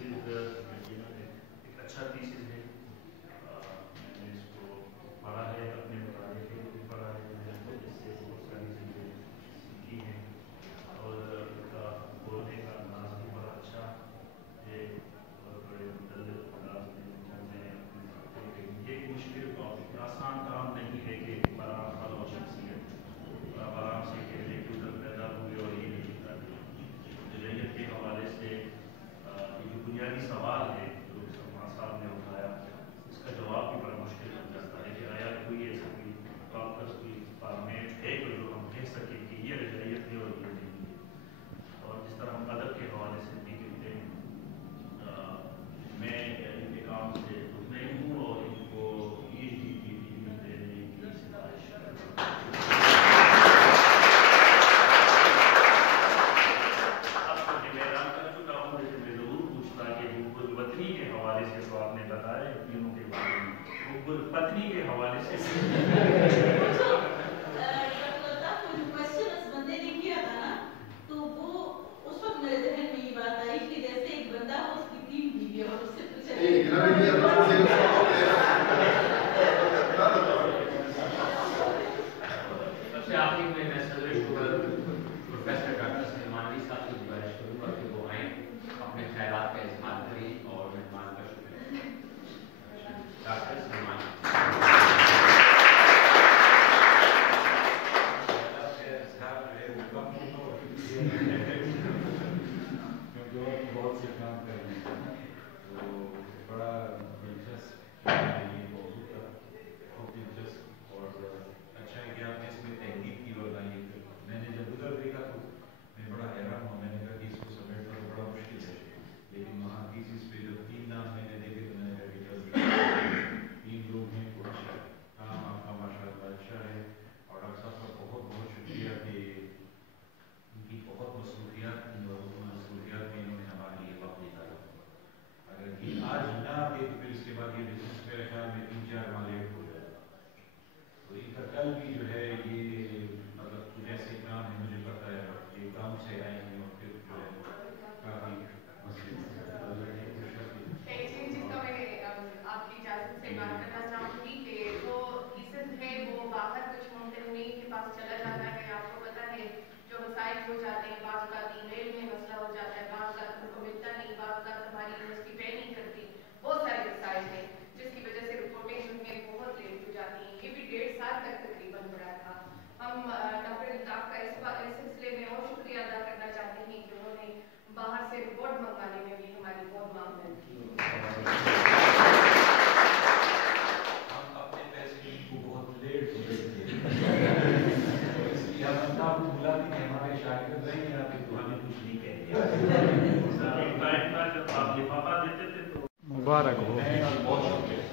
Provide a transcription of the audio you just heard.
Theses ایک اچھا theses ہے. میں نے اس کو پڑھا ہے, اپنے مطالعے کے لیے بھی پڑھا ہے, میں نے اس سے بہت ساری چیزیں سیکھی ہیں, اور ان کا بولنے کا انداز بھی بڑا اچھا ہے اور بڑے مدلل انداز میں اپنے یہ مشکل ٹاپک آسان کام نہیں ہے کہ برآں حل و شخصیت آرام سے کہنے کے ادھر پیدا ہوئے اور یہ جدیت کے حوالے سے یہ جو بنیادی سوال ہے جو سلمان صاحب نے اٹھایا, اس کا جواب بھی بڑا مشکل بن جاتا ہے کہ آیا کوئی ایسا کوئی ڈاکٹر کوئی فارمیٹ ہے کوئی جو ہم کہہ سکیں کہ یہ رجعیت ہے اور یہ نہیں ہے. اور جس طرح ہم ادب کے حوالے سے بھی کہتے ہیں, میں ان کے کام سے مطمئن ہوں اور ان کو یہ دینے کی سفارش کرتا ہوں. پتنی کے حوالے سے کوشچن اس بندے نے کیا تھا نا, تو وہ اس وقت میرے ذہن میں یہ بات آئی کہ جیسے ایک بندہ ہو, اس کی 3 بیوی اور اس سے پوچھا سب سے آخر میں صدر شعبہ پروفیسر ڈاکٹر سلمان علی صاحب کی گزارش کروں گا کہ وہ آئیں, اپنے خیالات کا اظہار کریں اور مہمان کا شکریہ. ڈاکٹر سلمان بہت سے کام کر رہے ہیں, تو بڑا دلچسپ موضوع تھا, بہت دلچسپ, اور اچھا ہے کہ آپ نے اس میں تحقیق کی. اور میں نے جب ادھر دیکھا تو میں بڑا حیران ہوا, میں نے کہا کہ اس کو سمیٹنا تو بڑا مشکل ہے, لیکن وہاں تھیسس پہ جب 3 نام میں نے دیکھے تو میں نے کہا کہ 3 لوگ ہیں, تو اچھا کام آپ کا ماشاء اللہ اچھا ہے. اور ڈاکٹر صاحب کا بہت بہت شکریہ کہ ان کی بہت مصروفیات میں انہوں نے ہمارے لیے وقت نکالا. اگر یہ آج نہ آتے تو پھر اس کے بعد یہ بزنس میرے خیال میں 3-4 ماہ لیٹ ہو جائے. تو ان کا کل بھی جو ہے یہ مطلب جیسے کام ہے, مجھے پتا ہے یہ گاؤں سے آئے ہیں اور پھر جو ہے کافی مسئلے ایک چیز جس کا میں آپ کی اجازت سے بات کرنا چاہوں گی کہ جو کیسز ہے وہ باہر کچھ ممکنین کے پاس چلا جاتا ہے. آپ کو پتا ہے جو مسائل ہو جاتے ہیں, بعض کا ای میل میں مسئلہ ہو جاتا ہے, بعض کا ان کو ملتا نہیں, بعض کا ہماری یونیورسٹی پے نہیں کرتی, بہت سارے مسائل ہیں جس کی وجہ سے رپورٹیں میں بہت لیٹ ہو جاتی ہیں. یہ بھی 1.5 سال تک تقریباً ہو رہا تھا. ہم ڈاکٹر الطاف کا اس سلسلے میں اور شکریہ ادا کرنا چاہتے ہیں کہ انہوں نے باہر سے رپورٹ منگوانے میں بھی ہماری بہت معاونت کی. ہم اپنے پیسے کو بہت لیٹ ہو گئے تھے, اس لیے ہم اپنا بھولا بھی نہیں, ہمارے شاگرد رہے ہیں آپ تو ہمیں کچھ نہیں کہہ دیا. جب آپ لفافہ دیتے تھے تو مبارک ہو. بہت شکریہ.